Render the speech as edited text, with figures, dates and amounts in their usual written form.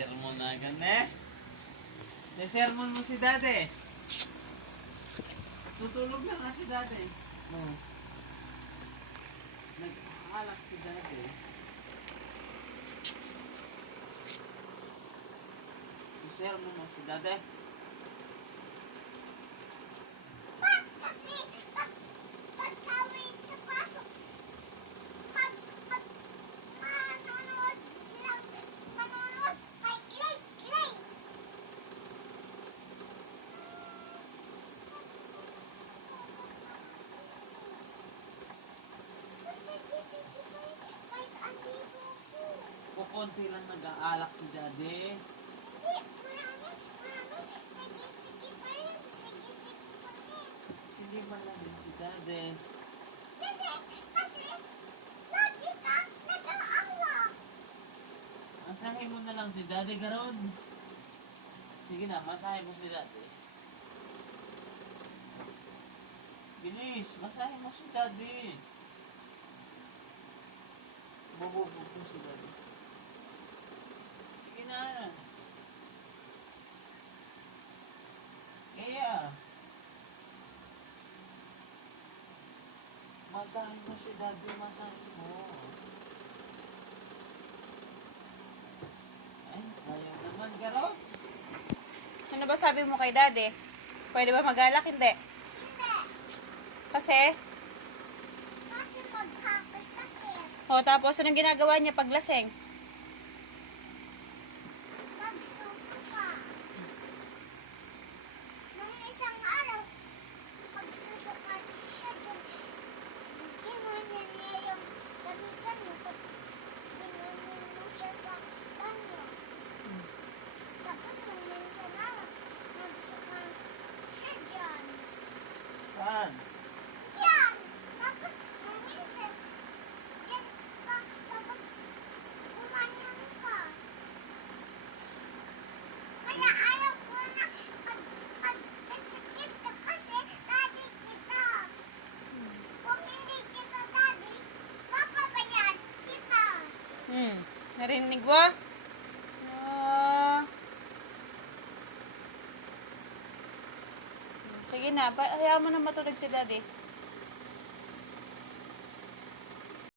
sermon na gane. Sermon mo si Dade. Tutulog na nga si Dade. Oh. Nag-aalak si Dade. Sermon mo si Dade. Konti lang nag-aalak si Dade. Hindi man lang din si Dade. Kasi lagi ka nag-aalak. Masahin mo na lang si Dade garon. Sige na, masahin mo si Dade. Bilis, masahin mo si Dade. Bububog mo si Dade. Sige na. Kaya. Masahin mo si Dade, masahin mo. Ay, ayaw naman, Garo. Ano ba sabi mo kay Dade? Pwede ba mag-alak? Hindi. Hindi. Kasi? Kasi magkakasakit. O, tapos anong ginagawa niya pag laseng? Magsusuka. Nung isang araw, magsusuka siya din. Ginanin niya yung gamitan mo. Ginanin mo siya sa banyo. Tapos nung minsan araw, magsuka siya dyan. Saan? Yan! Tapos nung minsan, dyan ka. Tapos gumanyan ka. Kaya ayaw ko na pag-sakit ka kasi daddy kita. Kung hindi kita daddy, papabayaan kita. Narinig mo? Sige na, hayaan mo na matulog si Daddy.